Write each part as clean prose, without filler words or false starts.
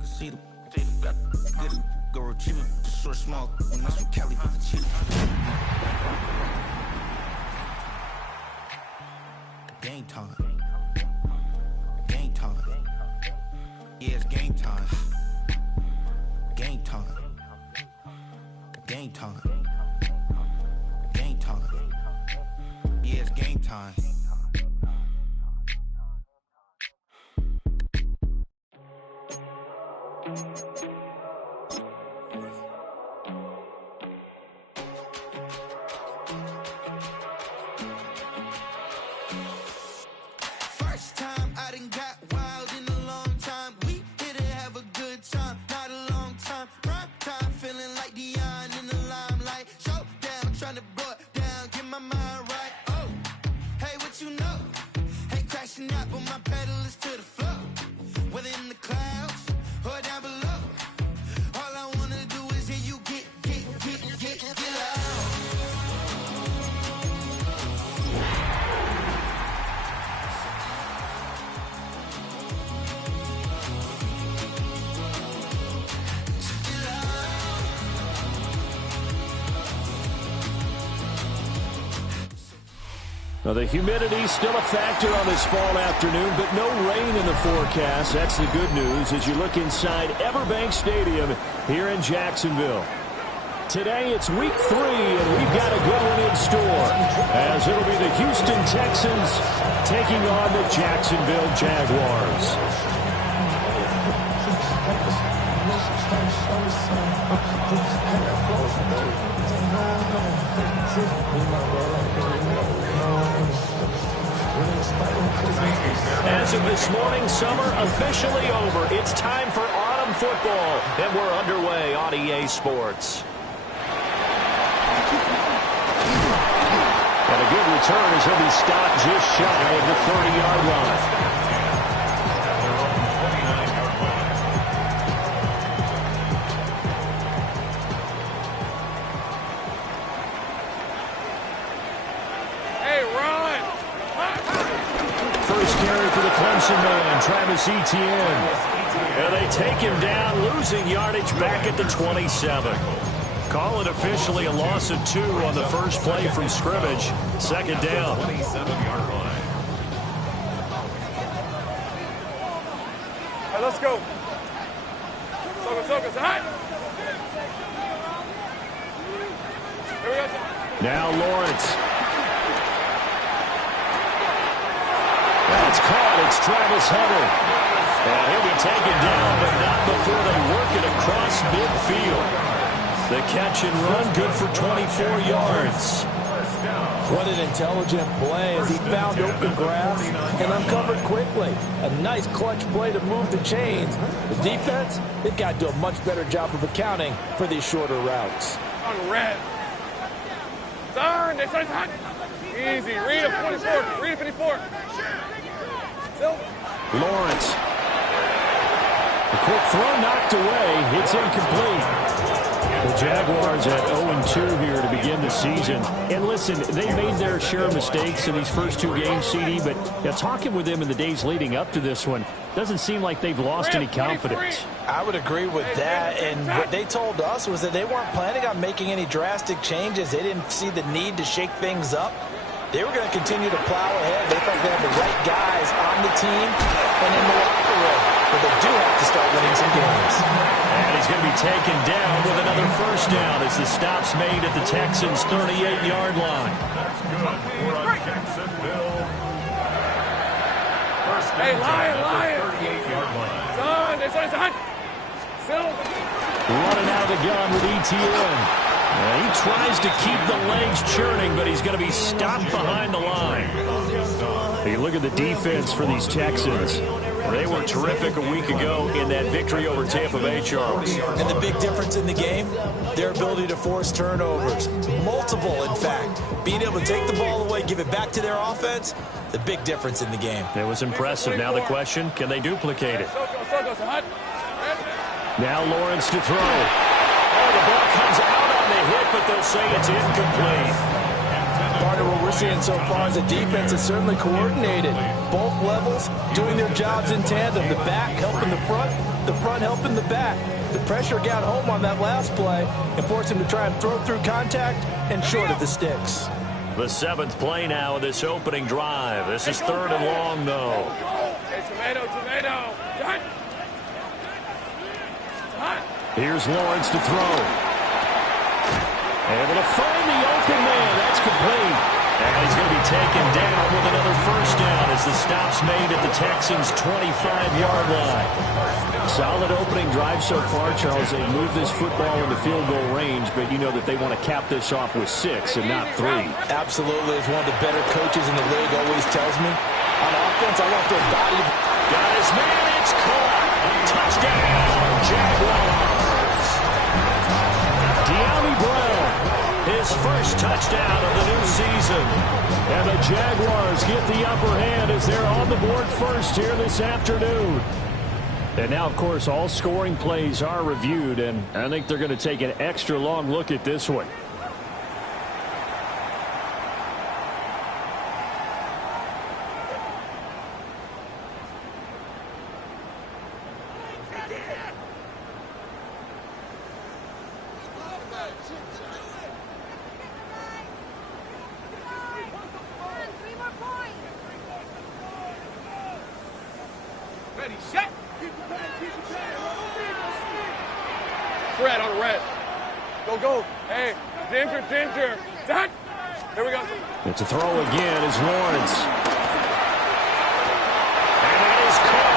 can see them. Got good go retriever, just short, small, and that's from Cali with the cheetah. Game time. Game time. Yeah, it's game time. Game time. Game time. Game time. Yeah, it's game time. First time I done got wild in a long time. We here to have a good time, not a long time. Prime time, feeling like Dion in the limelight. Showdown, trying to blow it down, get my mind right. Oh, hey, what you know? Ain't crashing out, but my pedal is to the floor. Whether in the clouds or down below, all I wanna do is hear you get loud. Now, the humidity's still a factor on this fall afternoon, but no rain in the forecast. That's the good news as you look inside Everbank Stadium here in Jacksonville. Today, it's week 3, and we've got a good one in store, as it'll be the Houston Texans taking on the Jacksonville Jaguars. As of this morning, summer officially over. It's time for autumn football, and we're underway on EA Sports. And a good return as he'll be stopped just shy of the 30-yard line. Man, Travis Etienne. And they take him down, losing yardage back at the 27. Call it officially a loss of 2 on the first play from scrimmage. Second down. 27-yard line. All right, let's go. Here we go. Now Lawrence. That's caught. It's Travis Hunter. And he'll be taken down, but not before they work it across midfield. The catch and run, good for 24 yards. What an intelligent play as he found open grass and uncovered quickly. A nice clutch play to move the chains. The defense, they've got to do a much better job of accounting for these shorter routes. On red. Turn. Easy. Read a 24. Read a 54. Lawrence. The quick throw knocked away. It's incomplete. The Jaguars at 0-2 here to begin the season. And listen, they made their share of mistakes in these first 2 games, CD, but talking with them in the days leading up to this one, doesn't seem like they've lost any confidence. I would agree with that, and what they told us was that they weren't planning on making any drastic changes. They didn't see the need to shake things up. They were going to continue to plow ahead. They thought they had the right guys on the team and in the locker room. But they do have to start winning some games. And he's going to be taken down with another first down as the stop's made at the Texans' 38-yard line. That's good for Jacksonville. First down, Lion. 38-yard line. Running out of the gun with Etienne. He tries to keep the legs churning, but he's going to be stopped behind the line. You look at the defense for these Texans. They were terrific a week ago in that victory over Tampa Bay, Charles. And the big difference in the game, their ability to force turnovers. Multiple, in fact. Being able to take the ball away, give it back to their offense, the big difference in the game. It was impressive. Now the question, can they duplicate it? Now Lawrence to throw. Oh, the ball comes out on the hit, but they'll say it's incomplete. Part of what we're seeing so far is the defense is certainly coordinated. Both levels doing their jobs in tandem. The back helping the front, The front helping the back. The pressure got home on that last play and forced him to try and throw through contact and short of the sticks. The 7th play now of this opening drive. This is 3rd and long, though. Hey, tomato. Done. Here's Lawrence to throw. Able to find the open man. That's complete. And he's going to be taken down with another first down as the stop's made at the Texans' 25-yard line. Solid opening drive so far, Charles. They've moved this football into field goal range, but you know that they want to cap this off with 6 and not 3. Absolutely. As one of the better coaches in the league always tells me, on offense, I want their body. Got his man. It's caught. Touchdown, Jaguars. De'Ami Brown, his first touchdown of the new season. And the Jaguars get the upper hand as they're on the board first here this afternoon. And now, of course, all scoring plays are reviewed, and I think they're going to take an extra long look at this one. Ready, set. Fred on the red. Go. Hey, Ginger. Done. Here we go. It's a throw again as Lawrence. And it is caught.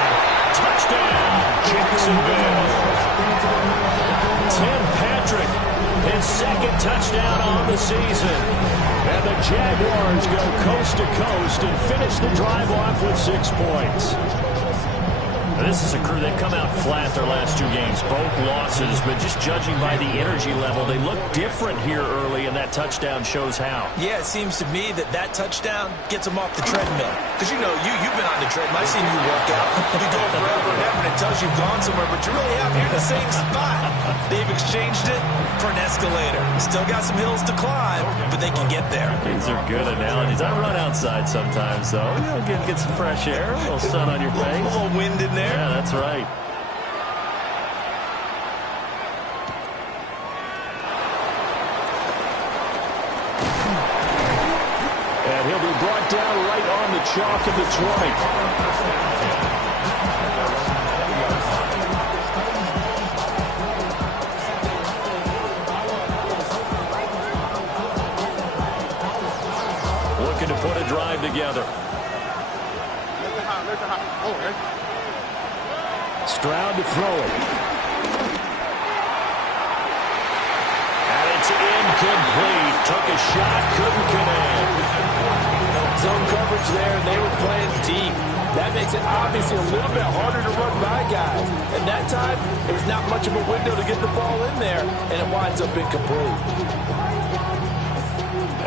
Touchdown, Jacksonville. Tim Patrick, his 2nd touchdown on the season. And the Jaguars go coast to coast and finish the drive off with 6 points. This is a crew, they've come out flat their last 2 games, both losses, but just judging by the energy level, they look different here early, and that touchdown shows how. Yeah, it seems to me that touchdown gets them off the treadmill. Because, you know, you've been on the treadmill. I've seen you work out. You go forever and ever, and it tells you've gone somewhere, but you really haven't. You're in the same spot. They've exchanged it for an escalator. Still got some hills to climb, but they can get there. These are good analogies. I run outside sometimes, though. You know, get some fresh air, a little sun on your face. A little wind in there. Yeah, that's right. And he'll be brought down right on the chalk of the 20. Looking to put a drive together. Stroud to throw it. And it's incomplete. Took a shot, couldn't connect. Zone coverage there, and they were playing deep. That makes it obviously a little bit harder to run by guys. And that time, there's not much of a window to get the ball in there, and it winds up incomplete.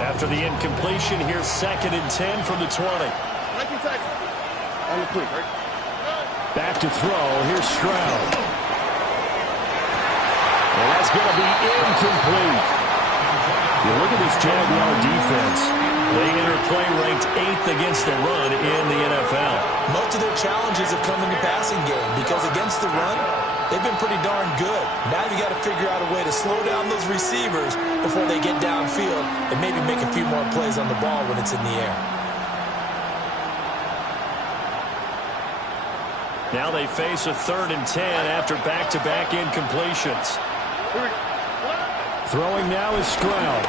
After the incompletion, here's 2nd and 10 from the 20. On the quick, right? Back to throw. Here's Stroud. And that's going to be incomplete. You look at this Jaguar defense. They enter play ranked 8th against the run in the NFL. Most of their challenges have come in the passing game because against the run, they've been pretty darn good. Now you got to figure out a way to slow down those receivers before they get downfield and maybe make a few more plays on the ball when it's in the air. Now they face a 3rd and 10 after back-to-back incompletions. Throwing now is Stroud.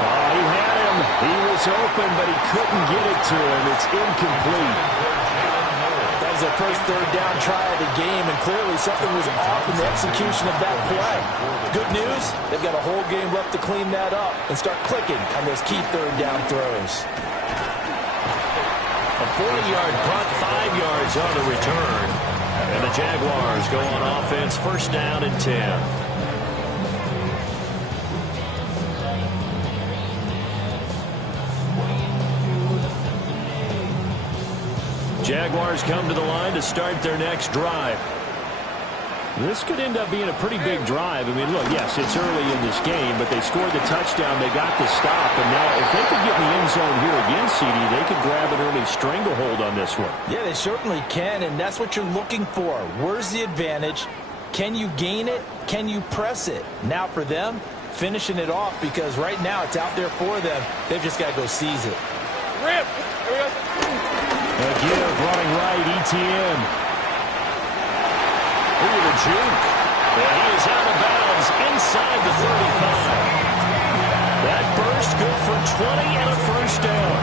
Oh, he had him. He was open, but he couldn't get it to him. It's incomplete. That was their first 3rd down try of the game, and clearly something was off in the execution of that play. Good news, they've got a whole game left to clean that up and start clicking on those key 3rd down throws. A 40-yard punt, 5 yards on the return. And the Jaguars go on offense, 1st down and 10. Jaguars come to the line to start their next drive. This could end up being a pretty big drive. I mean, look, yes, it's early in this game, but they scored the touchdown. They got the stop. And now if they could get in the end zone here again, CD, they could grab an early stranglehold on this one. Yeah, they certainly can, and that's what you're looking for. Where's the advantage? Can you gain it? Can you press it? Now for them, finishing it off, because right now it's out there for them. They've just got to go seize it. Rip. A give, running right, ETN. Ooh, the juke. And he is out of bounds inside the 35. That burst good for 20 and a first down.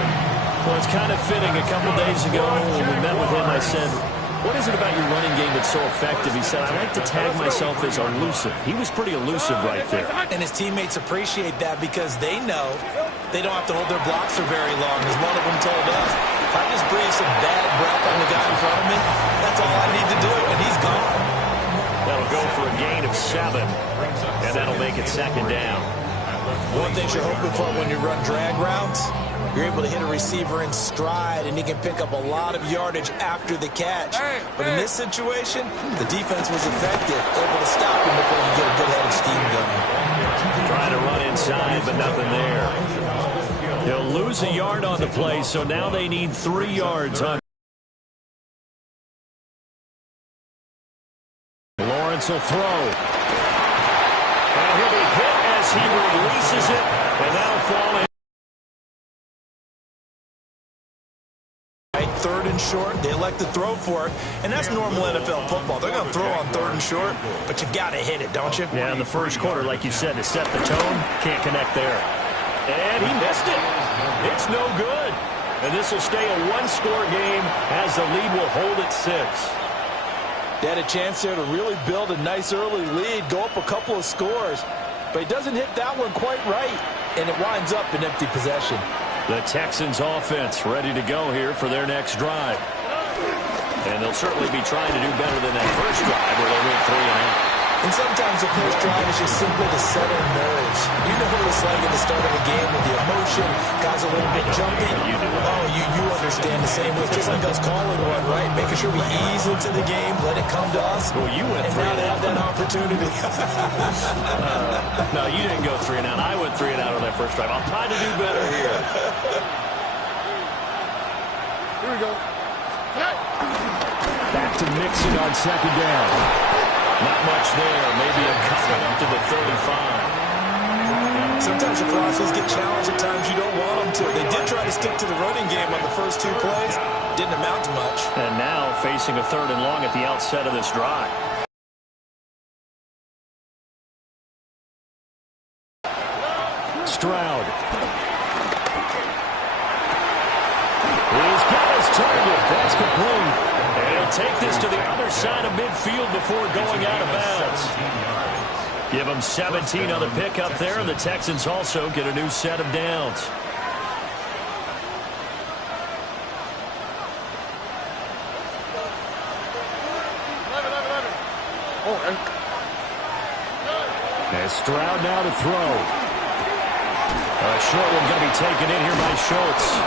Well, it's kind of fitting. A couple days ago when we met with him, I said, what is it about your running game that's so effective? He said, I like to tag myself as elusive. He was pretty elusive right there. And his teammates appreciate that because they know they don't have to hold their blocks for very long, as one of them told us. If I just breathe some bad breath on the guy in front of me, that's all I need to do, and he's gone. That'll go for a gain of 7, and that'll make it second down. One thing you're hoping for when you run drag routes, you're able to hit a receiver in stride, and he can pick up a lot of yardage after the catch. But in this situation, the defense was effective, able to stop him before you get a good head of steam going. Trying to run inside, but nothing there. He'll lose a yard on the play, so now they need 3 yards on. Lawrence will throw. And he'll be hit as he releases it, and that'll fall in. Third and short, they elect to throw for it, and that's normal NFL football. They're going to throw on third and short, but you've got to hit it, don't you? Yeah, in the first quarter, like you said, to set the tone, can't connect there. And he missed it. It's no good. And this will stay a one-score game as the lead will hold at 6. They had a chance there to really build a nice early lead, go up a couple of scores, but he doesn't hit that one quite right, and it winds up an empty possession. The Texans offense ready to go here for their next drive. And they'll certainly be trying to do better than that first drive where they went 3 and out. And sometimes the first drive is just simply to settle nerves. You know what it's like at the start of a game with the emotion, guys a little bit jumpy. Oh, you understand the same way. It's just like us calling one, right? Making sure we ease into the game, let it come to us. Well, you went and 3 now and they out. have that opportunity. No, you didn't go 3 and out. I went 3 and out on that first drive. I'll try to do better here. Here we go. Back to Mixon on second down. Not much there. Maybe a couple up to the 35. Sometimes your process get challenged at times you don't want them to. They did try to stick to the running game on the first 2 plays. Didn't amount to much. And now facing a 3rd and long at the outset of this drive. Stroud. He's got his target. That's complete. And he'll take this to the other side of midfield before going out of bounds. Give him 17 on the pickup there, and the Texans also get a new set of downs. And Stroud now to throw. A short one going to be taken in here by Schultz.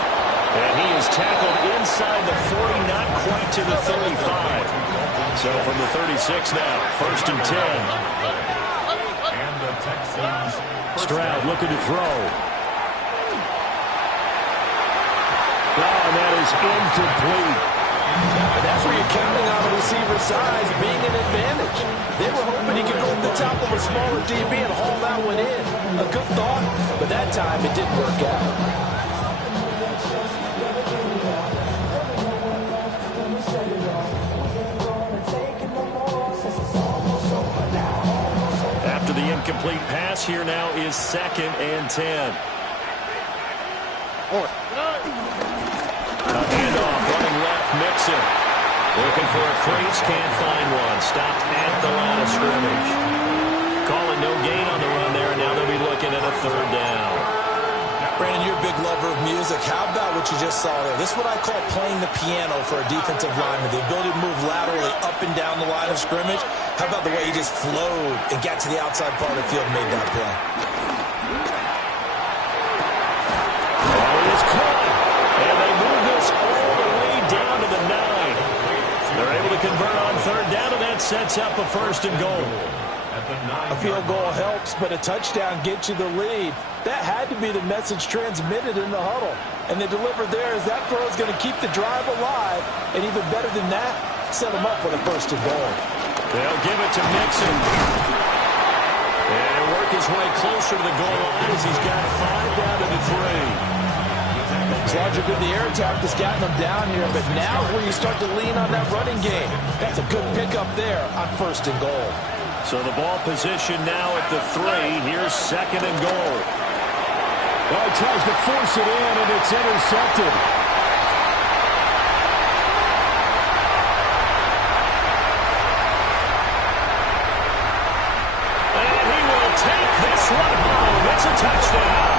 And he is tackled inside the 40, not quite to the 35. So from the 36 now, 1st and 10. Stroud looking to throw. Oh, and that is incomplete. And that's where you're counting on a receiver's size being an advantage. They were hoping he could go up the top of a smaller DB and haul that one in. A good thought, but that time it didn't work out. After the incomplete pass, here now is 2nd and 10. A handoff, running left, Mixon. Looking for a crease, can't find one. Stopped at the line of scrimmage. Calling no gain on the run there, and now they'll be looking at a 3rd down. Brandon, you're a big lover of music. How about what you just saw there? This is what I call playing the piano for a defensive lineman. The ability to move laterally up and down the line of scrimmage. How about the way he just flowed and got to the outside part of the field and made that play? Oh, he is caught. And they move this all the way down to the 9. They're able to convert on 3rd down, and that's sets up a 1st and goal. A field goal helps, but a touchdown gets you the lead. That had to be the message transmitted in the huddle. And they delivered there as that throw is going to keep the drive alive. And even better than that, set them up with a 1st and goal. They'll give it to Mixon. And he'll work his way closer to the goal line as he's got 5 down to the 3. It's larger than the air attack that's gotten them down here, but now is where you start to lean on that running game. That's a good pickup there on 1st and goal. So the ball position now at the 3. Here's 2nd and goal. Well, he tries to force it in, and it's intercepted. And he will take this one home. It's a touchdown.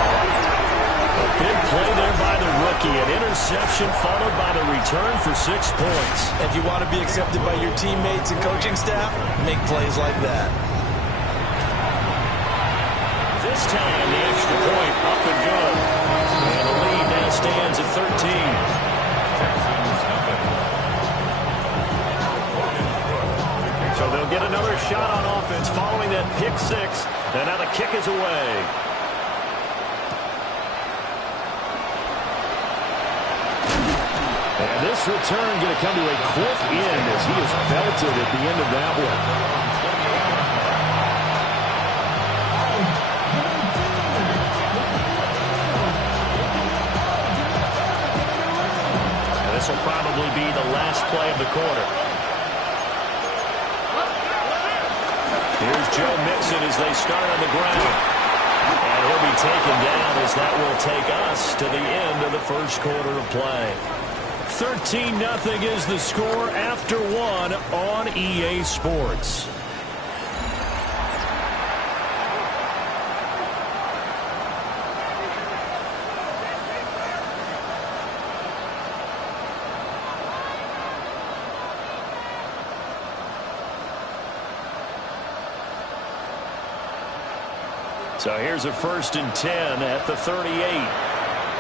A big play there by the rookie. An interception followed by the return for 6 points. If you want to be accepted by your teammates and coaching staff, make plays like that. This time, the extra point up and good. And the lead now stands at 13. So they'll get another shot on offense following that pick 6. And now the kick is away. And this return going to come to a quick end as he is belted at the end of that one. This will probably be the last play of the quarter. Here's Joe Mixon as they start on the ground. And he'll be taken down as that will take us to the end of the 1st quarter of play. 13-0 is the score after 1 on EA Sports. So here's a 1st and 10 at the 38.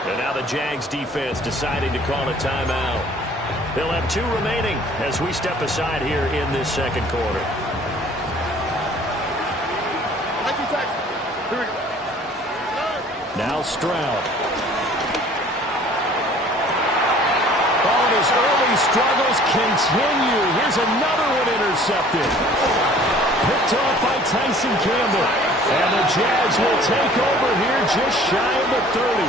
And now the Jags defense deciding to call a timeout. They'll have 2 remaining as we step aside here in this 2nd quarter. Now Stroud. Oh, and his early struggles continue. Here's another one intercepted. Picked off by Tyson Campbell. And the Jags will take over here just shy of the 30.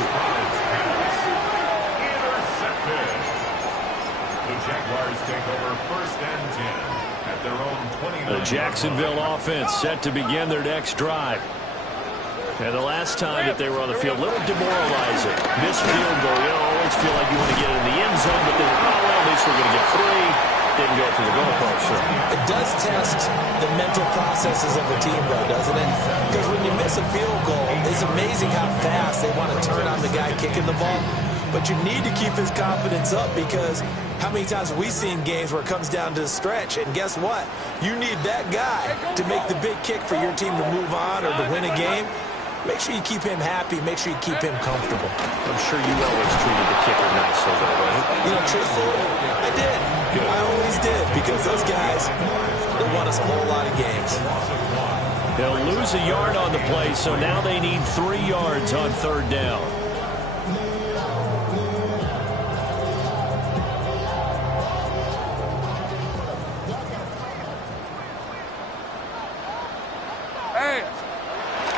Intercepted. The Jaguars take over 1st and 10 at their own 29. The Jacksonville offense set to begin their next drive. And the last time that they were on the field, a little demoralizing. Missed field goal. You always feel like you want to get in the end zone, but then, oh, well, at least we're going to get 3. Didn't go through the goalpost. So. It does test the mental processes of the team, though, doesn't it? Because when you miss a field goal, it's amazing how fast they want to turn on the guy kicking the ball. But you need to keep his confidence up because how many times have we seen games where it comes down to the stretch? And guess what? You need that guy to make the big kick for your team to move on or to win a game. Make sure you keep him happy. Make sure you keep him comfortable. I'm sure you always treated the kicker nicely, though, right? You know, truthfully, I did. Good. I always did because those guys, they won us a whole lot of games. They'll lose a yard on the play, so now they need 3 yards on 3rd down.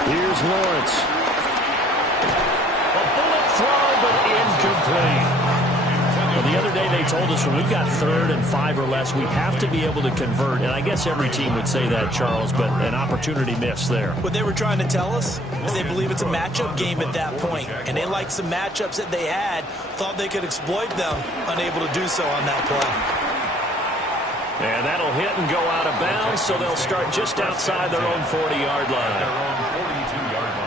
Here's Lawrence. A bullet throw, but incomplete. Well, the other day they told us when we've got 3rd and 5 or less, we have to be able to convert. And I guess every team would say that, Charles, but an opportunity missed there. What they were trying to tell us is they believe it's a matchup game at that point. And they liked some matchups that they had, thought they could exploit them, unable to do so on that play. And that'll hit and go out of bounds, so they'll start just outside their own 40-yard line. Their own 42-yard line.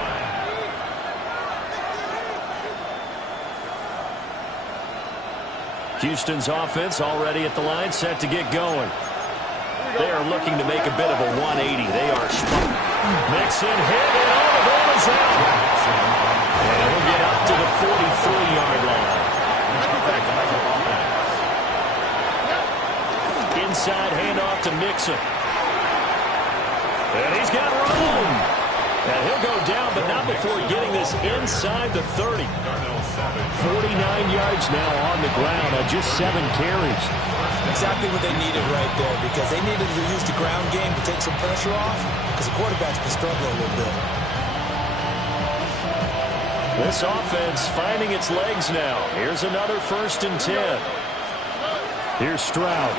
Houston's offense already at the line, set to get going. They are looking to make a bit of a 180. They are spun. Mixon hit, and all the ball is out. And he'll get up to the 43-yard line. Inside handoff to Mixon. And he's got room. And he'll go down, but not before getting this inside the 30. 49 yards now on the ground on just 7 carries. Exactly what they needed right there, because they needed to use the ground game to take some pressure off, because the quarterback's been struggling a little bit. This offense finding its legs now. Here's another 1st and 10. Here's Stroud.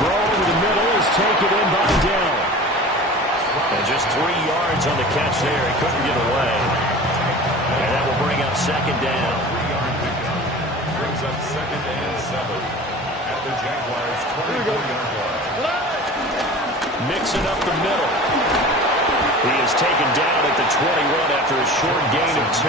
Throw over the middle is taken in by Dell. And just 3 yards on the catch there. He couldn't get away. And that will bring up 2nd down. Brings up 2nd and 7 at the Jaguars' 24-yard line. Mixing up the middle. He is taken down at the 21 after a short gain of 2.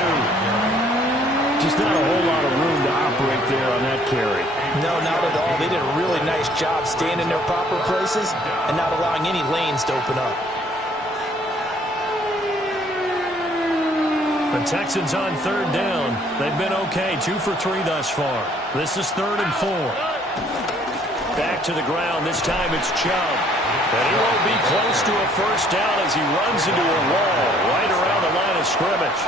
Just not a whole lot of room to operate there on that carry. No, not at all. They did a really nice job staying in their proper places and not allowing any lanes to open up. The Texans on 3rd down. They've been okay, 2 for 3 thus far. This is 3rd and 4. Back to the ground. This time it's Chubb. And he won't be close to a 1st down as he runs into a wall right around the line of scrimmage.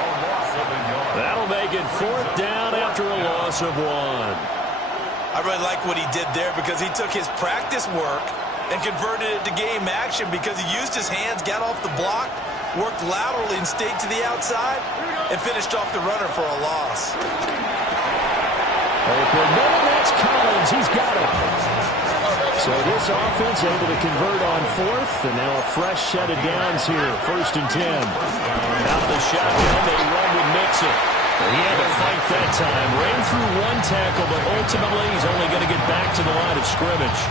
That'll make it 4th down after a loss of 1. I really like what he did there, because he took his practice work and converted it to game action, because he used his hands, got off the block, worked laterally and stayed to the outside, and finished off the runner for a loss. Open middle, that's Collins. He's got it. So this offense able to convert on 4th, and now a fresh set of downs here. 1st and 10. Out of the shotgun, they run with Mixon. He had to fight that time. Ran through 1 tackle, but ultimately he's only going to get back to the line of scrimmage.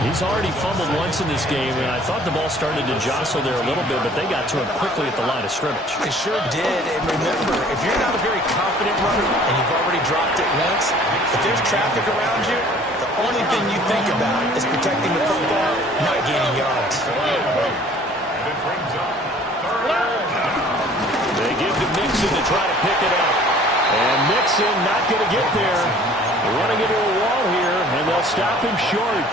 He's already fumbled once in this game, and I thought the ball started to jostle there a little bit, but they got to him quickly at the line of scrimmage. It sure did. And remember, if you're not a very confident runner and you've already dropped it once, if there's traffic around you, the only thing you think about is protecting the football, not gaining yards. And it brings up 3rd down. They give to Mixon to try to pick it up. And Mixon not going to get there. Running into a wall here, and they'll stop him short.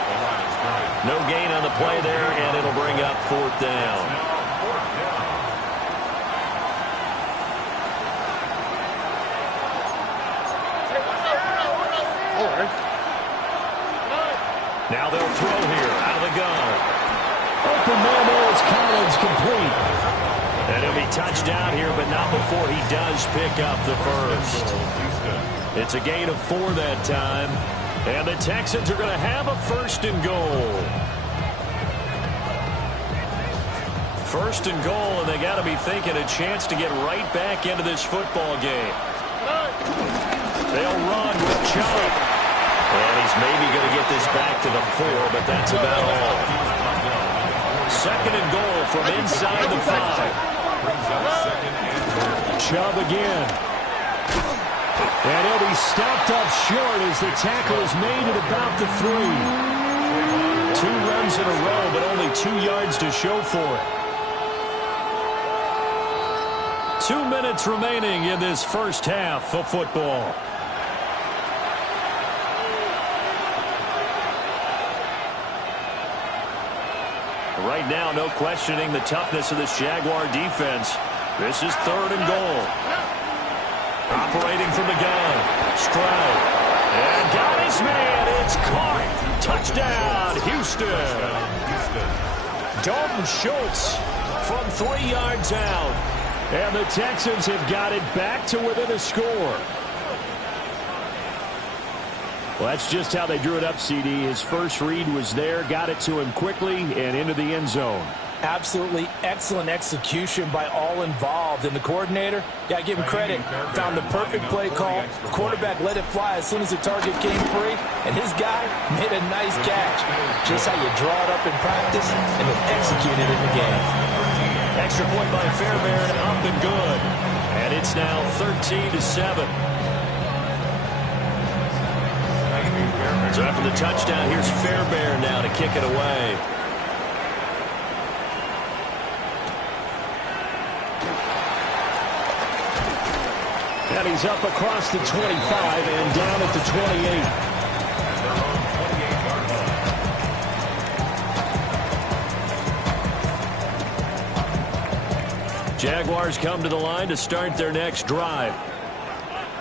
No gain on the play there, and it'll bring up 4th down. Now they'll throw here out of the gun. Open man, is Collins complete. And he'll be touched down here, but not before he does pick up the 1st. It's a gain of 4 that time. And the Texans are going to have a 1st and goal. 1st and goal, and they got to be thinking a chance to get right back into this football game. They'll run with Chubb. And he's maybe going to get this back to the 4, but that's about all. 2nd and goal from inside the 5. Chubb again. And he'll be stopped up short as the tackle is made at about the 3. 2 runs in a row, but only 2 yards to show for it. 2 minutes remaining in this first half of football. Right now, no questioning the toughness of this Jaguar defense. This is 3rd and goal. Operating from the gun. Stroud. And got his man. It's caught. Touchdown, Houston. Dalton Schultz from 3 yards out. And the Texans have got it back to within a score. Well, that's just how they drew it up, CD. His first read was there, got it to him quickly, and into the end zone. Absolutely excellent execution by all involved. And the coordinator, got to give him credit, found the perfect play call. The quarterback let it fly as soon as the target came free, and his guy made a nice catch. Just how you draw it up in practice and then execute it in the game. Extra point by Fairbairn, up and good. And it's now 13-7. So after the touchdown, here's Fairbairn now to kick it away. And he's up across the 25 and down at the 28. Jaguars come to the line to start their next drive.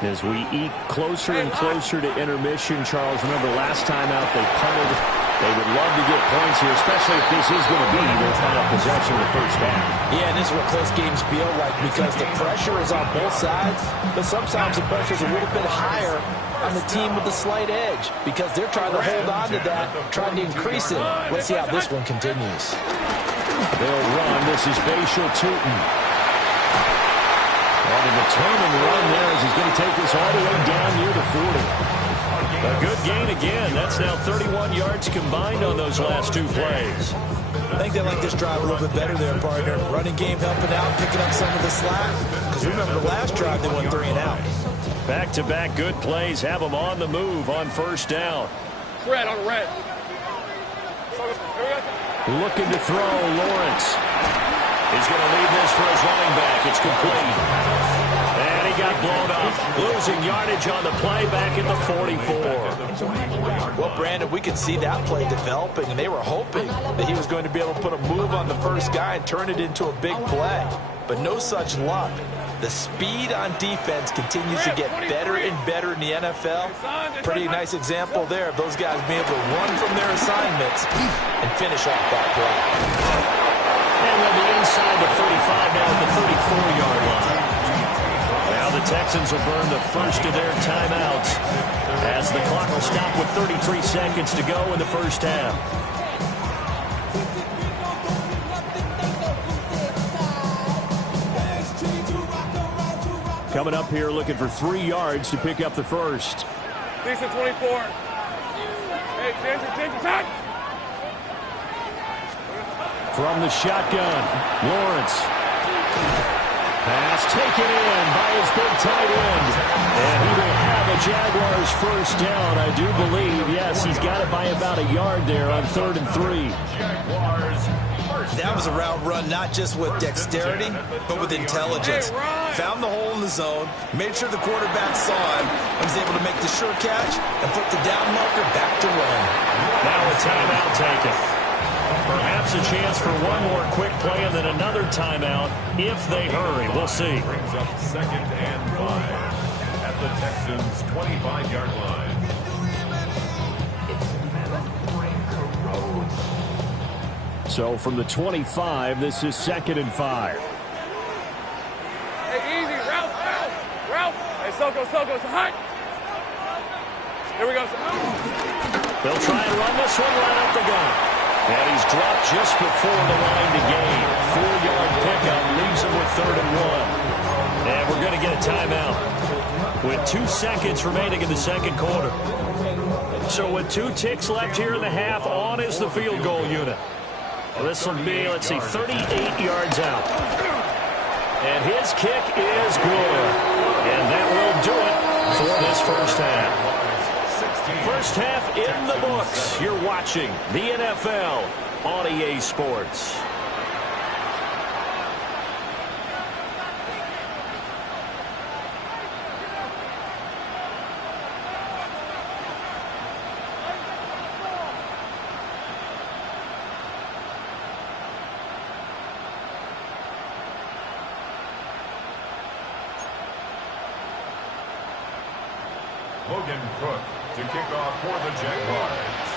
As we eke closer and closer to intermission, Charles, remember last time out they punted. They would love to get points here, especially if this is going to be their final possession of the first half. Yeah, and this is what close games feel like because the pressure is on both sides, but sometimes the pressure is a little bit higher on the team with the slight edge because they're trying to hold on to that, trying to increase it. Let's see how this one continues. They'll run. This is Bashal Tootin. And a determined run there as he's going to take this all the way down near the 40. A good gain again. That's now 31 yards combined on those last two plays. I think they like this drive a little bit better there, partner. Running game helping out, picking up some of the slack. Because remember, the last drive they went 3 and out. Back-to-back good plays have them on the move on first down. Red on red. Looking to throw, Lawrence. He's going to leave this for his running back. It's complete. And he got blown up. Losing yardage on the play back at the 44. Well, Brandon, we could see that play developing, and they were hoping that he was going to be able to put a move on the first guy and turn it into a big play. But no such luck. The speed on defense continues to get better and better in the NFL. Pretty nice example there of those guys being able to run from their assignments and finish off that play. And they'll be inside the 35 now at the 34-yard line. Now the Texans will burn the first of their timeouts as the clock will stop with 33 seconds to go in the first half. Coming up here looking for 3 yards to pick up the first. Decent 24. Hey, attention, time. From the shotgun, Lawrence. Pass taken in by his big tight end. And he will have a Jaguars first down, I do believe. Yes, he's got it by about a yard there on 3rd and 3. That was a route run not just with dexterity, but with intelligence. Found the hole in the zone, made sure the quarterback saw him, and was able to make the sure catch and put the down marker back to run. Now a timeout taken. Perhaps a chance for one more quick play and then another timeout if they hurry. We'll see. Brings up 2nd and 5 at the Texans' 25-yard line. So from the 25, this is 2nd and 5. Hey, easy, Ralph. Hey, Soko, hot. Here we go. They'll try and run this one right up the gun. And he's dropped just before the line to gain. 4-yard pickup leaves him with 3rd and 1. And we're going to get a timeout with 2 seconds remaining in the second quarter. So with 2 ticks left here in the half, on is the field goal unit. Well, this will be, let's see, 38 yards out. And his kick is good. And that will do it for this first half. First half in the books. You're watching the NFL on EA Sports. Logan Cook to kick off for the Jaguars.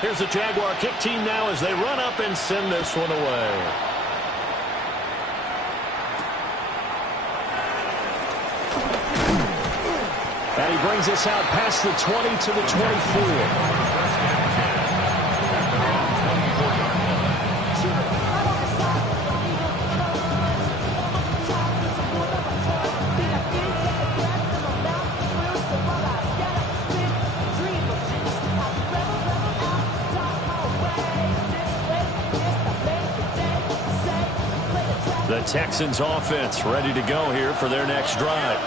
Here's the Jaguar kick team now as they run up and send this one away. And he brings us out past the 20 to the 24. The Texans offense ready to go here for their next drive.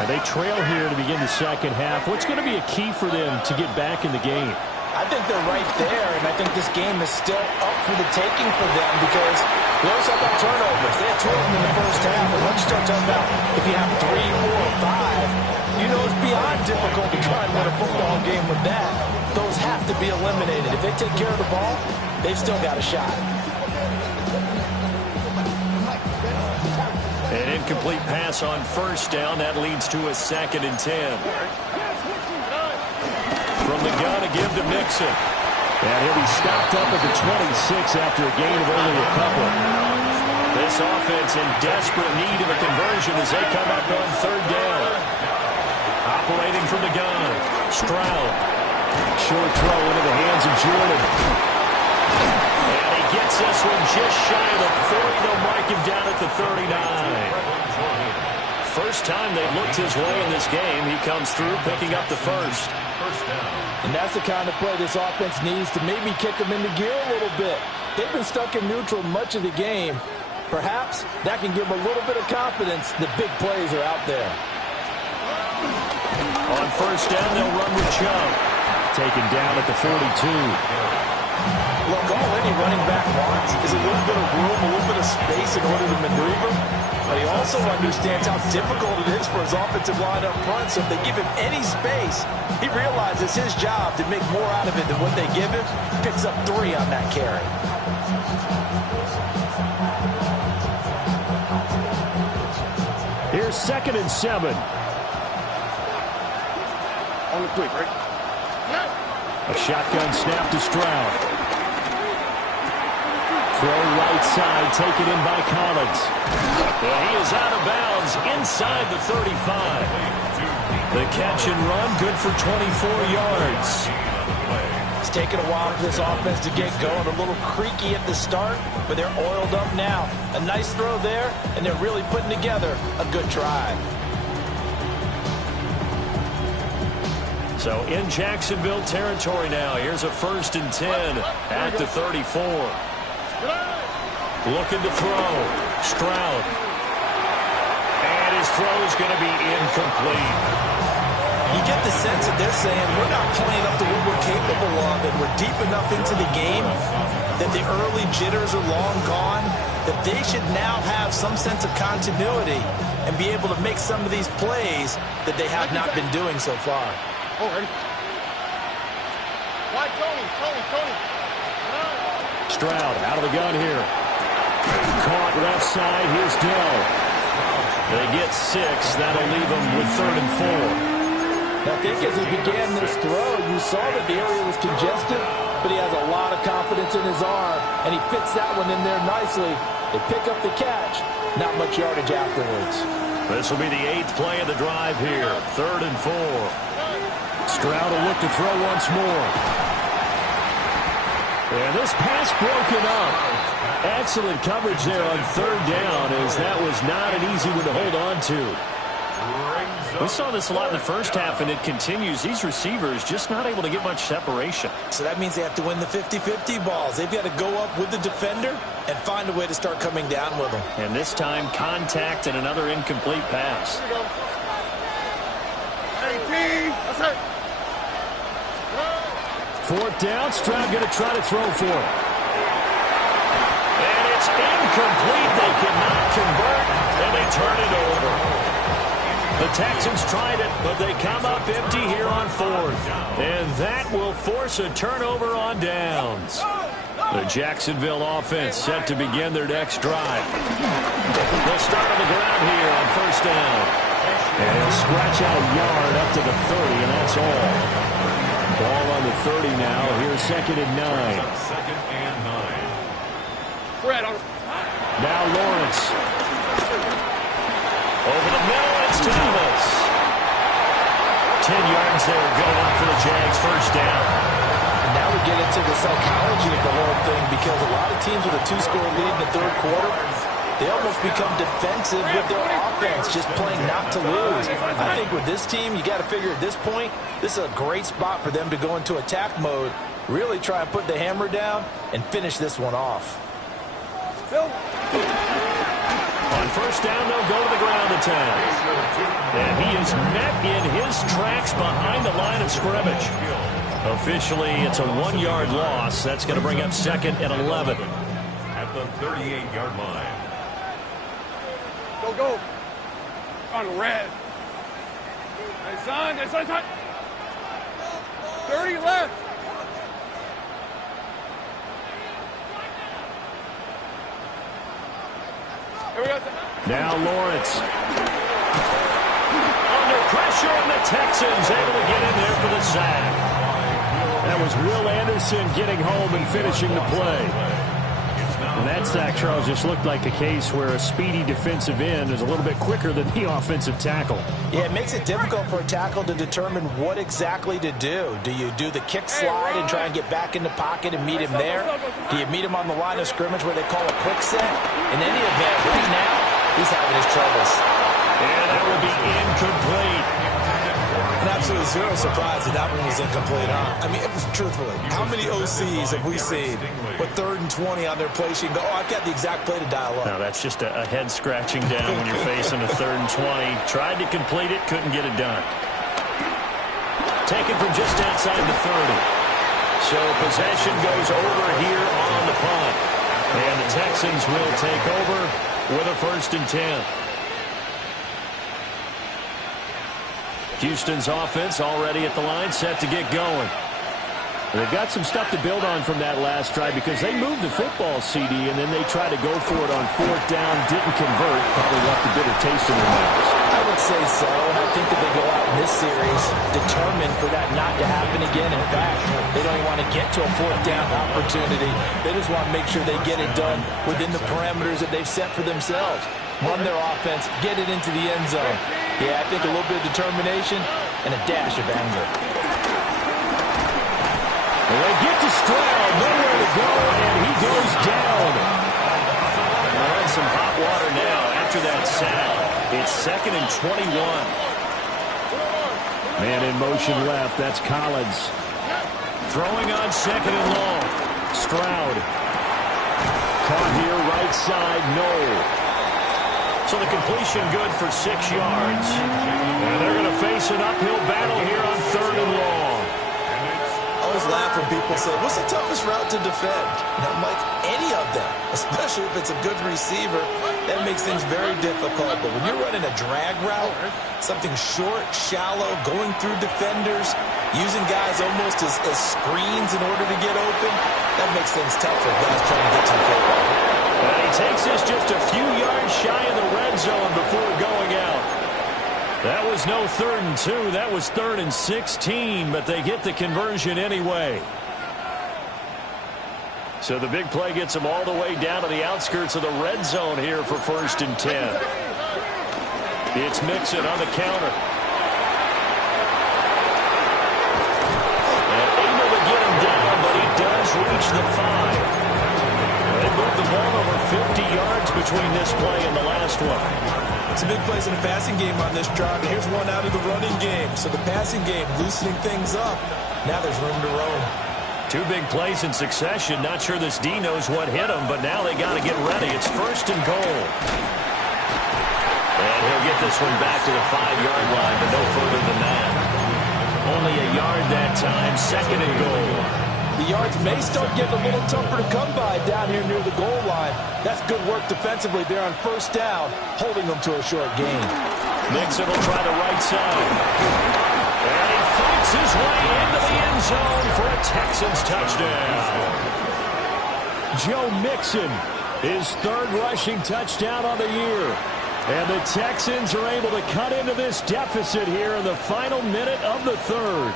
And they trail here to begin the second half. What's going to be a key for them to get back in the game? I think they're right there, and I think this game is still up for the taking for them because we also have got turnovers. They had 2 of them in the first half, and once you start talking about if you have 3, 4, 5, you know it's beyond difficult to try and win a football game with that. Those have to be eliminated. If they take care of the ball, they've still got a shot. incomplete pass on first down. That leads to a 2nd and 10. From the gun, a give to Mixon. And he'll be stopped up at the 26 after a gain of only a couple. This offense in desperate need of a conversion as they come up on 3rd down. Operating from the gun, Stroud. Short throw into the hands of Jordan. And he gets this one just shy of the 40. They'll mark him down at the 39. First time they've looked his way in this game. He comes through picking up the first. And that's the kind of play this offense needs to maybe kick them into gear a little bit. They've been stuck in neutral much of the game. Perhaps that can give them a little bit of confidence. The big plays are out there. On first down, they'll run with Chubb. Taken down at the 42. Look, all any running back wants is a little bit of room, a little bit of space in order to maneuver. But he also understands how difficult it is for his offensive line up front. So if they give him any space, he realizes his job to make more out of it than what they give him. Picks up 3 on that carry. Here's 2nd and 7. On the quick, right? A shotgun snap to Stroud. Throw right side, taken in by Collins. Well, he is out of bounds inside the 35. The catch and run, good for 24 yards. It's taken a while for this offense to get going. A little creaky at the start, but they're oiled up now. A nice throw there, and they're really putting together a good drive. So in Jacksonville territory now. Here's a 1st and 10 at the 34. Looking to throw. Stroud. And his throw is going to be incomplete. You get the sense that they're saying we're not playing up to what we're capable of, and we're deep enough into the game that the early jitters are long gone, that they should now have some sense of continuity and be able to make some of these plays that they have not been doing so far. Oh, ready. Why, Tony. Stroud out of the gun here. Caught left side. Here's Dell. They get 6. That'll leave them with 3rd and 4. I think as he began this throw, you saw that the area was congested, but he has a lot of confidence in his arm, and he fits that one in there nicely. They pick up the catch. Not much yardage afterwards. This will be the 8th play of the drive here. 3rd and 4. Stroud will look to throw once more. And this pass broken up. Excellent coverage there on 3rd down, as that was not an easy one to hold on to. We saw this a lot in the first half, and it continues. These receivers just not able to get much separation. So that means they have to win the 50-50 balls. They've got to go up with the defender and find a way to start coming down with them. And this time, contact and another incomplete pass. Here we go. Hey, P. That's it. 4th down. Stroud going to try to throw for it. And it's incomplete. They cannot convert, and they turn it over. The Texans tried it, but they come up empty here on 4th. And that will force a turnover on downs. The Jacksonville offense set to begin their next drive. They'll start on the ground here on 1st down. And he'll scratch out a yard up to the 30, and that's all. Ball on the 30 now. Here's 2nd and 9. 2nd and 9. Fred, Now Lawrence. Over the middle, it's Thomas. 10 yards there, good enough for the Jags. 1st down. And now we get into the psychology of the whole thing, because a lot of teams with a 2-score lead in the 3rd quarter, they almost become defensive with their offense, just playing not to lose. I think with this team, you got to figure at this point, this is a great spot for them to go into attack mode, really try and put the hammer down and finish this one off. On 1st down, they'll go to the ground attack. And he is met in his tracks behind the line of scrimmage. Officially, it's a 1-yard loss. That's going to bring up 2nd and 11. At the 38-yard line. Go. On red. Hey, son. 30 left. Now Lawrence. Under pressure, and the Texans able to get in there for the sack. That was Will Anderson getting home and finishing the play. And that sack, Charles, just looked like a case where a speedy defensive end is a little bit quicker than the offensive tackle. Yeah, it makes it difficult for a tackle to determine what exactly to do. Do you do the kick slide and try and get back in the pocket and meet him there? Do you meet him on the line of scrimmage where they call a quick set? In any event, right now, he's having his troubles. And that will be incomplete. And absolutely zero surprise that that one was incomplete, huh? I mean, truthfully, how many OCs have we seen with 3rd and 20 on their play sheet and go, oh, I've got the exact play to dial up? No, that's just a head scratching down when you're facing a 3rd and 20. Tried to complete it, couldn't get it done. Taken from just outside the 30. So possession goes over here on the punt. And the Texans will take over with a 1st and 10. Houston's offense already at the line, set to get going. They've got some stuff to build on from that last drive because they moved the football, CD, and then they tried to go for it on 4th down, didn't convert, probably left a bitter taste in their mouths. I would say so, and I think that they go out in this series determined for that not to happen again. In fact, they don't even want to get to a 4th down opportunity. They just want to make sure they get it done within the parameters that they've set for themselves. Run their offense, get it into the end zone. Yeah, I think a little bit of determination and a dash of anger. Well, they get to Stroud, nowhere to go, and he goes down. We're in some hot water now after that sack. It's 2nd and 21. Man in motion left, that's Collins. Throwing on 2nd and long. Stroud. Caught here, right side, no. So the completion good for 6 yards. And they're going to face an uphill battle here on 3rd and long. I always laugh when people say, what's the toughest route to defend? And I'm like, any of them, especially if it's a good receiver. That makes things very difficult. But when you're running a drag route, something short, shallow, going through defenders, using guys almost as screens in order to get open, that makes things tough for guys trying to get to the football. And he takes this just a few yards shy of the red zone before going out. That was no 3rd and 2. That was 3rd and 16, but they get the conversion anyway. So the big play gets them all the way down to the outskirts of the red zone here for 1st and 10. It's Mixon on the counter. And able to get him down, but he does reach the 5. They moved the ball over 50 yards between this play and the last one. Some big plays in the passing game on this drive. Here's one out of the running game. So the passing game loosening things up. Now there's room to roam. 2 big plays in succession. Not sure this D knows what hit him, but now they got to get ready. It's 1st and goal. And he'll get this one back to the 5-yard line, but no further than that. Only a yard that time. 2nd and goal. The yards may start getting a little tougher to come by down here near the goal line. That's good work defensively there on 1st down, holding them to a short gain. Mixon will try the right side. And he fights his way into the end zone for a Texans touchdown. Joe Mixon, his 3rd rushing touchdown on the year. And the Texans are able to cut into this deficit here in the final minute of the 3rd.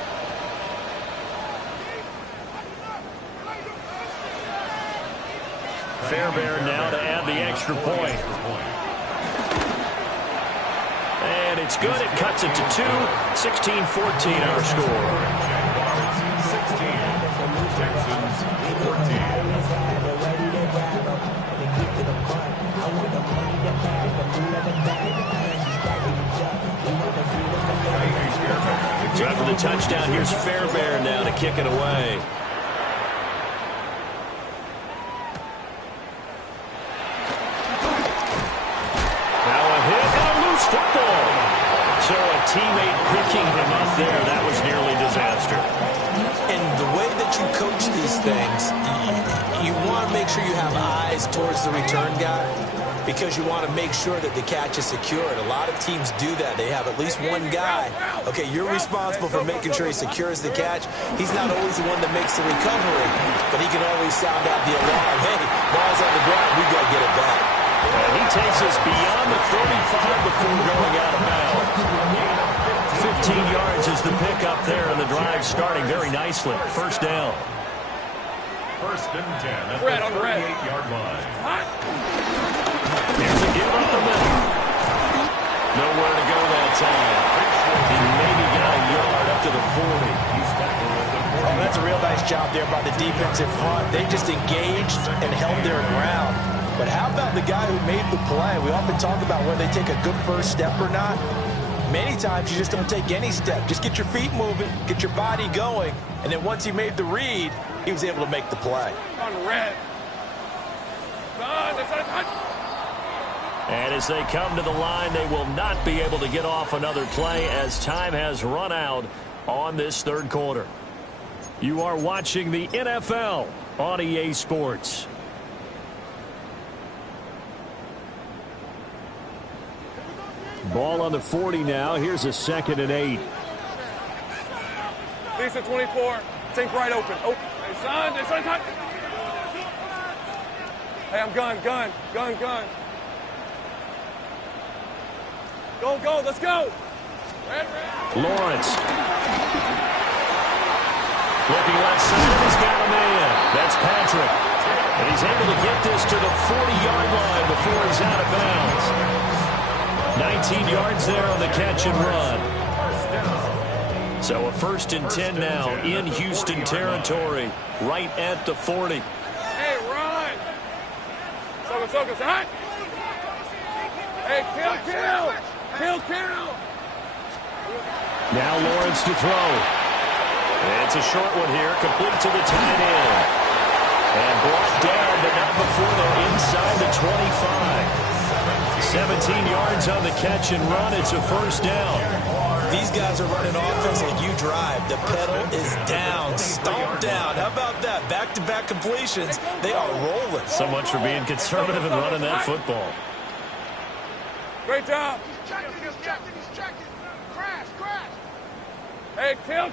Fairbairn now to add the extra point. And it's good. It cuts it to 2. 16-14 our score. 16. Texans 14. So after the touchdown, here's Fairbairn now to kick it away. Football. So a teammate picking him up there, that was nearly disaster. And the way that you coach these things, you want to make sure you have eyes towards the return guy because you want to make sure that the catch is secured. A lot of teams do that. They have at least one guy. Okay, you're responsible for making sure he secures the catch. He's not always the one that makes the recovery, but he can always sound out the alarm. Hey, ball's on the ground. We got to get it back. And he takes us beyond the 35 before going out of bounds. 15 yards is the pickup there, and the drive starting very nicely. First down. First and 10 at the 38-yard line. Here's a give up the middle. Nowhere to go that time. He maybe got a yard up to the 40. Oh, that's a real nice job there by the defensive front. They just engaged and held their ground. But how about the guy who made the play? We often talk about whether they take a good first step or not. Many times you just don't take any step. Just get your feet moving, get your body going, and then once he made the read, he was able to make the play. On red. And as they come to the line, they will not be able to get off another play as time has run out on this third quarter. You are watching the NFL on EA Sports. Ball on the 40 now. Here's a 2nd and 8. Lisa 24. Think right open. Open. Hey, son. Hey, I'm gun. Go. Let's go. Red. Lawrence. Looking left side. He's got a man. That's Patrick. And he's able to get this to the 40-yard line before he's out of bounds. 19 yards there on the catch and run. So a 1st and 10 now in Houston territory, right at the 40. Hey, run. Focus. Hot. Hey, kill. Now Lawrence to throw. It's a short one here, complete to the tight end. And brought down, but not before they're inside the 25. 17 yards on the catch and run. It's a first down. These guys are running offense like you drive. The pedal is down, stomp down. How about that? Back-to-back completions. They are rolling. So much for being conservative and running that football. Great job. He's checking. Crash. Hey, kill.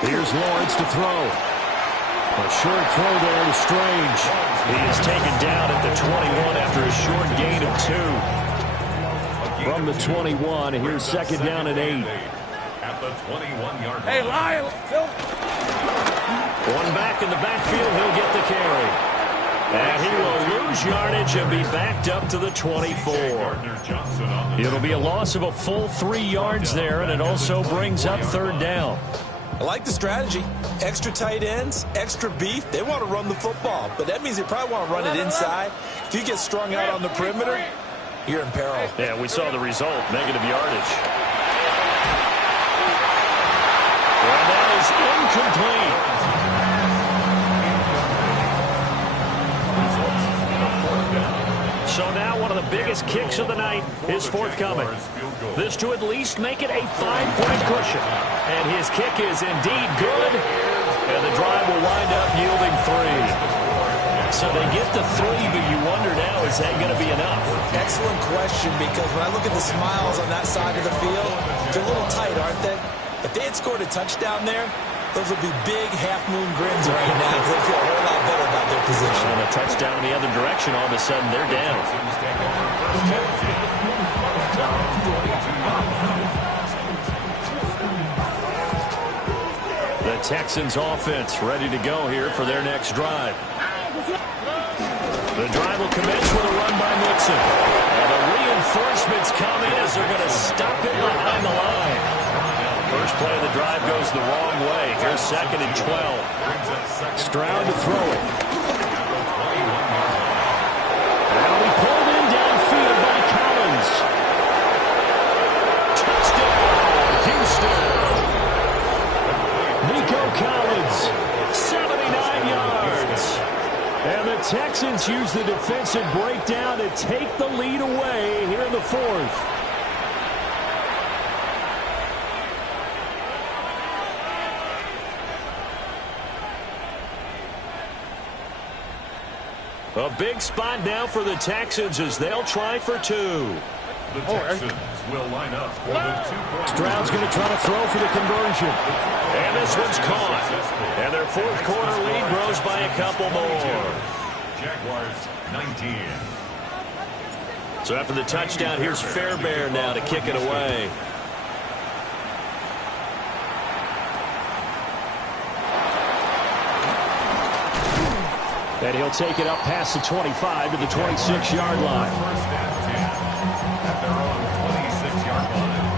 Here's Lawrence to throw. A short throw there to Strange. He is taken down at the 21 after a short gain of 2. From the 21, here's 2nd down and 8. At the 21-yard line. Hey, Lyle. One back in the backfield, he'll get the carry. And he will lose yardage and be backed up to the 24. It'll be a loss of a full 3 yards there, and it also brings up 3rd down. I like the strategy. Extra tight ends, extra beef. They want to run the football, but that means they probably want to run it inside. If you get strung out on the perimeter, you're in peril. Yeah, we saw the result, negative yardage. And that is incomplete. So now one of the biggest kicks of the night is forthcoming. This to at least make it a 5-point cushion. And his kick is indeed good. And the drive will wind up yielding 3. So they get the 3, but you wonder now, is that going to be enough? Excellent question, because when I look at the smiles on that side of the field, they're a little tight, aren't they? If they had scored a touchdown there, those would be big half-moon grins right now because they feel a whole lot better about their position. And a touchdown in the other direction, all of a sudden they're down. The Texans offense ready to go here for their next drive. The drive will commence with a run by Mixon. And the reinforcements come in as they're going to stop it behind the line. First play of the drive goes the wrong way. Here's 2nd and 12. Stroud to throw it. Now he pulled in downfield by Collins. Touchdown, Houston. Nico Collins, 79 yards. And the Texans use the defensive breakdown to take the lead away here in the 4th. A big spot now for the Texans as they'll try for 2. The Texans will line up for the 2-point. Stroud's going to try to throw for the conversion. And this one's caught. And their 4th quarter lead grows by a couple more. Jaguars 19. So after the touchdown, here's Fairbairn now to kick it away. And he'll take it up past the 25 to the 26-yard line. First and 10 at their own 26-yard line.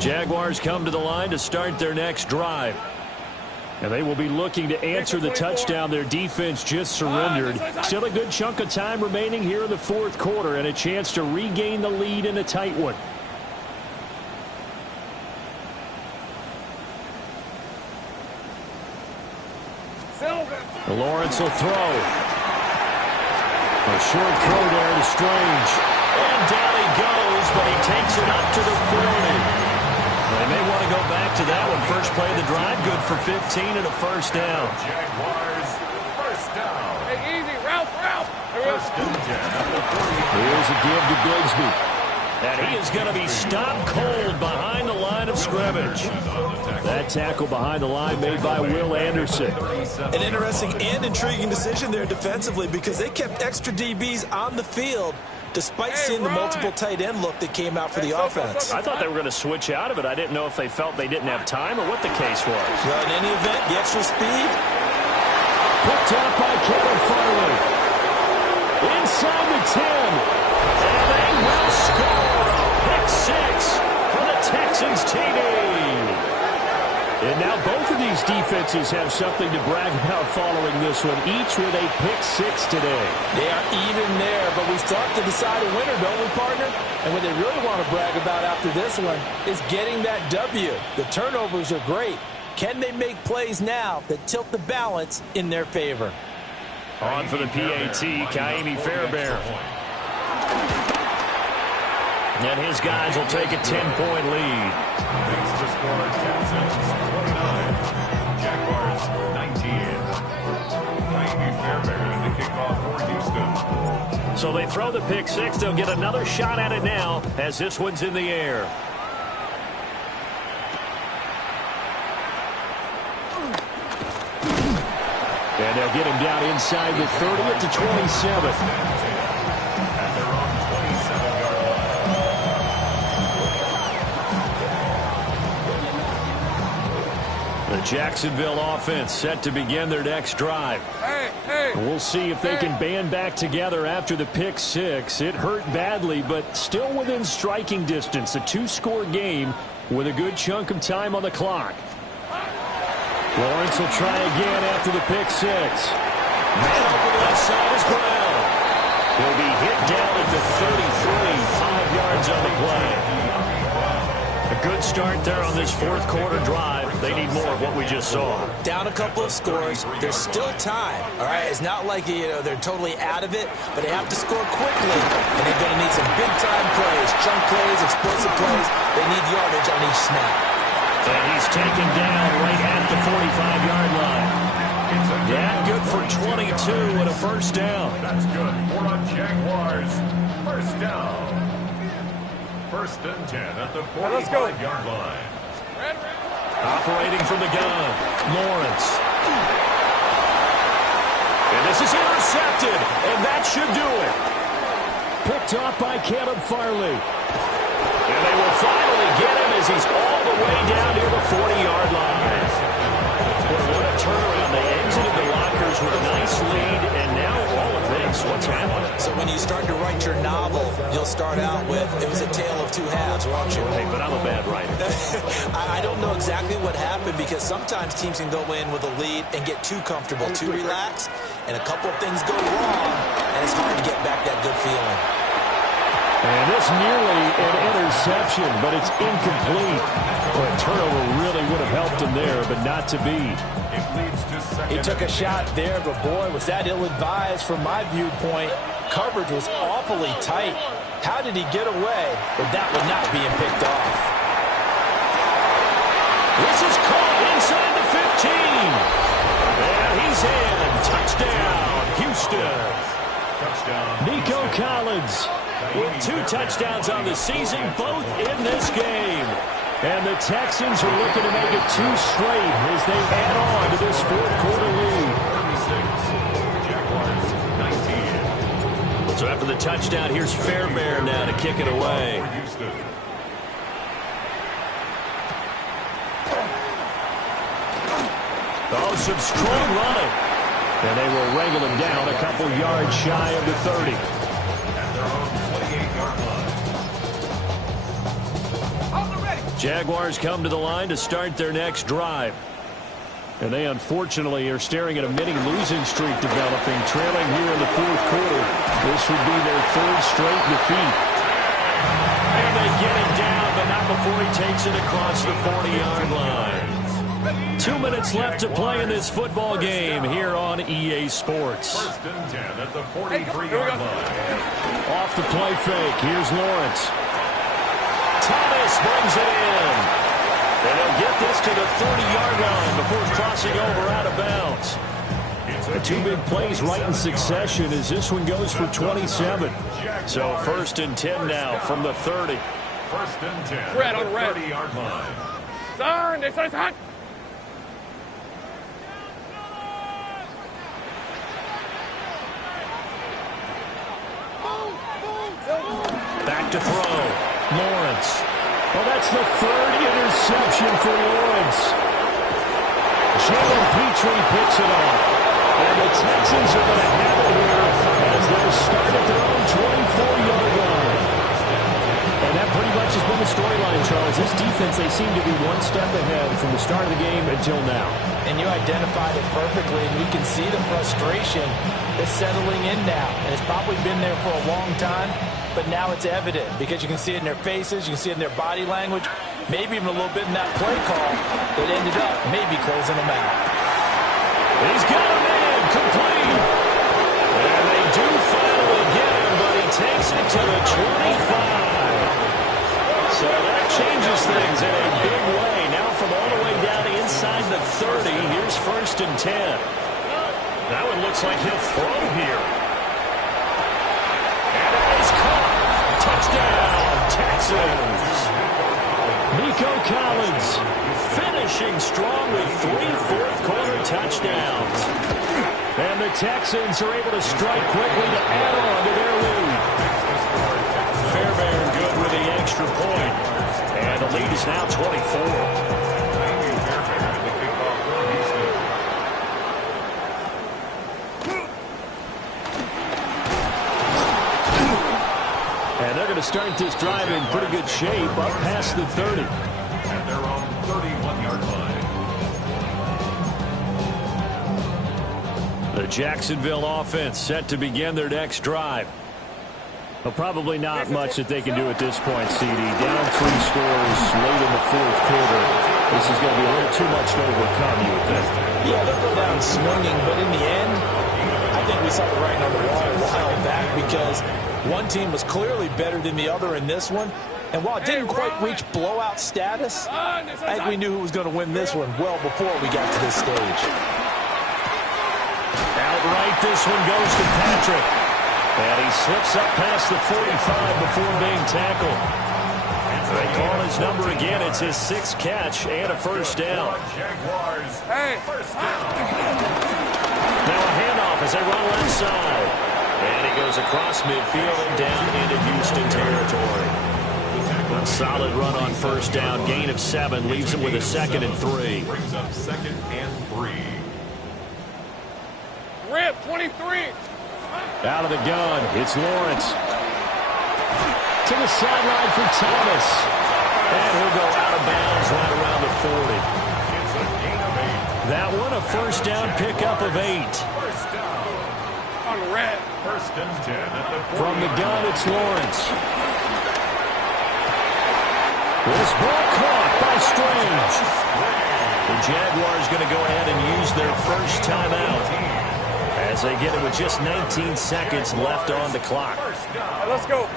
Jaguars come to the line to start their next drive. And they will be looking to answer the touchdown their defense just surrendered. Still a good chunk of time remaining here in the fourth quarter and a chance to regain the lead in a tight one. Lawrence will throw. A short throw there to Strange. And down he goes, but he takes it up to the 40. They may want to go back to that one. First play of the drive, good for 15 and a first down. Jaguars, first down. Hey, easy, Ralph. First and 10 at the 40. Here's a give to Bigsby. And he is going to be stopped cold behind the line of scrimmage. That tackle behind the line made by Will Anderson. An interesting and intriguing decision there defensively because they kept extra DBs on the field despite seeing the multiple tight end look that came out for the offense. I thought they were going to switch out of it. I didn't know if they felt they didn't have time or what the case was. Well, in any event, the extra speed. Picked up by Kevin Farley. Inside the 10. And they will score. Pick 6 for the Texans TD. And now both of these defenses have something to brag about following this one, each with a pick 6 today. They are even there, but we start to decide a winner, don't we, partner? And what they really want to brag about after this one is getting that W. The turnovers are great. Can they make plays now that tilt the balance in their favor? On for the PAT, Kaimi Fairbairn. And his guys will take a 10-point lead. Makes the score Texans 29, Jaguars 19. Kaimi Fairbairn to kick off for Houston. So they throw the pick 6. They'll get another shot at it now as this one's in the air. And they'll get him down inside the 30 at the 27. At their own 27-yard line. The Jacksonville offense set to begin their next drive. We'll see if they can band back together after the pick 6. It hurt badly, but still within striking distance. A 2-score game with a good chunk of time on the clock. Lawrence will try again after the pick 6. Man open left side is Brown. He'll be hit down at the 33, 5 yards on the play. A good start there on this fourth quarter drive. They need more of what we just saw. Down a couple of scores. There's still time. All right, it's not like they're totally out of it, but they have to score quickly, and they're going to need some big-time plays, chunk plays, explosive plays. They need yardage on each snap. And he's taken down right at the 45-yard line. That good for 22 and a first down. That's good for a Jaguars. First down. First and 10 at the 45-yard line. Operating from the gun, Lawrence. And this is intercepted, and that should do it. Picked off by Caleb Farley. And they will finally get him as he's all the way down near the 40-yard line. What a turnaround. They exited the lockers with a nice lead, and now all of this, what's happening? So when you start to write your novel, you'll start out with, it was a tale of two halves, won't you? Hey, but I'm a bad writer. I don't know exactly what happened because sometimes teams can go in with a lead and get too comfortable, too relaxed, and a couple of things go wrong, and it's hard to get back that good feeling. And this nearly an interception, but it's incomplete. Well, a turnover really would have helped him there, but not to be. It leads to second. He took a shot there, but boy, was that ill-advised from my viewpoint. Coverage was awfully tight. How did he get away with that one not being picked off? This is caught inside the 15. And he's in. Touchdown, Houston. Touchdown. Nico Collins. with 2 touchdowns on the season, both in this game. And the Texans are looking to make it 2 straight as they add on to this fourth quarter lead. 36, Jaguars 19. So after the touchdown, here's Fairbairn now to kick it away. Oh, some strong running. And they will wrangle him down a couple yards shy of the 30. At their own 28-yard line. Jaguars come to the line to start their next drive. And they unfortunately are staring at a mini losing streak developing, trailing here in the fourth quarter. This would be their 3rd straight defeat. And they get him down, but not before he takes it across the 40-yard line. 2 minutes left to play in this football game here on EA Sports. 1st and 10 at the 43-yard line. Off the play fake, here's Lawrence. Thomas brings it in. And he'll get this to the 30-yard line before crossing over out of bounds. The 2 big plays right in succession as this one goes for 27. So 1st and 10 now from the 30. 1st and 10 Red at on the red. 30-yard line. Turn, they start hot. Back to throw. Lawrence. Oh, that's the 3rd interception for Lawrence. Jalen Petrie picks it off. And the Texans are going to have it here as they'll start at their own 24-yard line. And that pretty much has been the storyline, Charles. This defense, they seem to be one step ahead from the start of the game until now. And you identified it perfectly, and we can see the frustration that's settling in now. And it's probably been there for a long time, but now it's evident because you can see it in their faces, you can see it in their body language, maybe even a little bit in that play call that ended up maybe closing them out. He's got him in, complete. And they do finally get him, but he takes it to the 25. So that changes things in a big way. Now from all the way down inside the 30, here's 1st and 10. That one looks like he'll throw here. And it is caught. Touchdown, Texans. Nico Collins finishing strong with 3 fourth-quarter touchdowns. And the Texans are able to strike quickly to add on to their lead. Fairbairn good with the extra point. And the lead is now 24. And they're going to start this drive in pretty good shape up past the 30. At their own 31-yard line. The Jacksonville offense set to begin their next drive. Well, probably not much that they can do at this point, CD. Down 3 scores late in the fourth quarter. This is going to be a little too much to overcome, you would think. Yeah, they'll go down swinging, but in the end, I think we saw the writing on the wall a while back because one team was clearly better than the other in this one. And while it didn't quite reach blowout status, I think we knew who was going to win this one well before we got to this stage. Outright, this one goes to Patrick. And he slips up past the 45 before being tackled. They call his number again. It's his 6th catch and a first down. Jaguars. Hey. First down. Now a handoff as they run left side. And he goes across midfield and down into Houston territory. A solid run on first down. Gain of 7 leaves him with a 2nd and 3. Brings up 2nd and 3. Rip, 23. Out of the gun, it's Lawrence. To the sideline for Thomas. And he'll go out of bounds right around the 40. It's a gain of 8. That one a first down pickup of 8. First down. On red. 1st and 10 at the 40. From the gun, it's Lawrence. This ball caught by Strange. The Jaguars going to go ahead and use their first timeout as they get it with just 19 seconds left on the clock. Hey, let's go.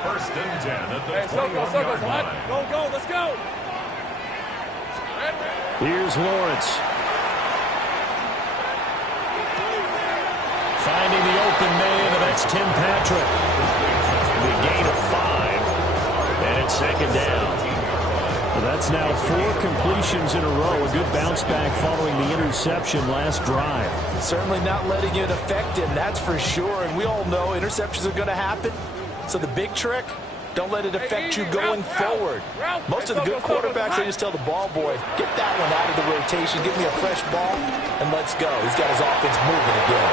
1st and 10 at the Hey, circle, 21-yard line. Go, let's go. Red. Here's Lawrence. Finding the open man, and that's Tim Patrick. gain of 5. And it's second down. Well, that's now 4 completions in a row. A good bounce back following the interception last drive. Certainly not letting it affect him, that's for sure. And we all know interceptions are going to happen. So the big trick, don't let it affect you going forward. Most of the good quarterbacks, they just tell the ball boy, get that one out of the rotation, give me a fresh ball, and let's go. He's got his offense moving again.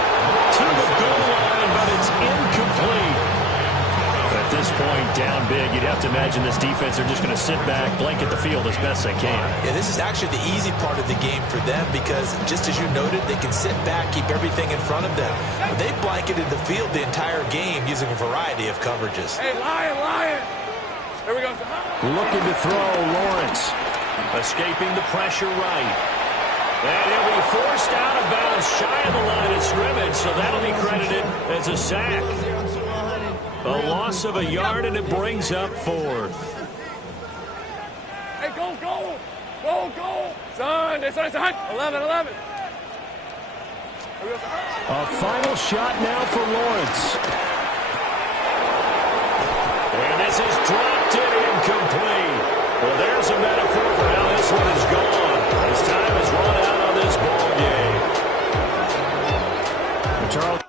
To the goal line, but it's incomplete. At this point, down big, you'd have to imagine this defense are just going to sit back, blanket the field as best they can. Yeah, this is actually the easy part of the game for them because, just as you noted, they can sit back, keep everything in front of them. They blanketed the field the entire game using a variety of coverages. Hey, Lion! There we go. Looking to throw, Lawrence. Escaping the pressure right. And he'll be forced out of bounds shy of the line of scrimmage, so that'll be credited as a sack. A loss of a yard, and it brings up 4th. Hey, go! Son, 11. A final shot now for Lawrence. And this is dropped and incomplete. Well, there's a metaphor for how this one is gone. As time has run out on this ball game. Charles.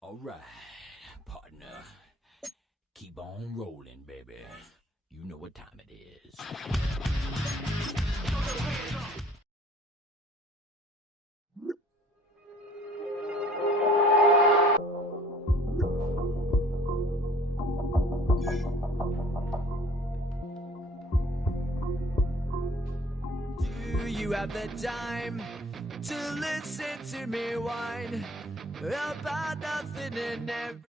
All right, partner. Keep on rolling, baby. You know what time it is. Do you have the time to listen to me whine about nothing and everything?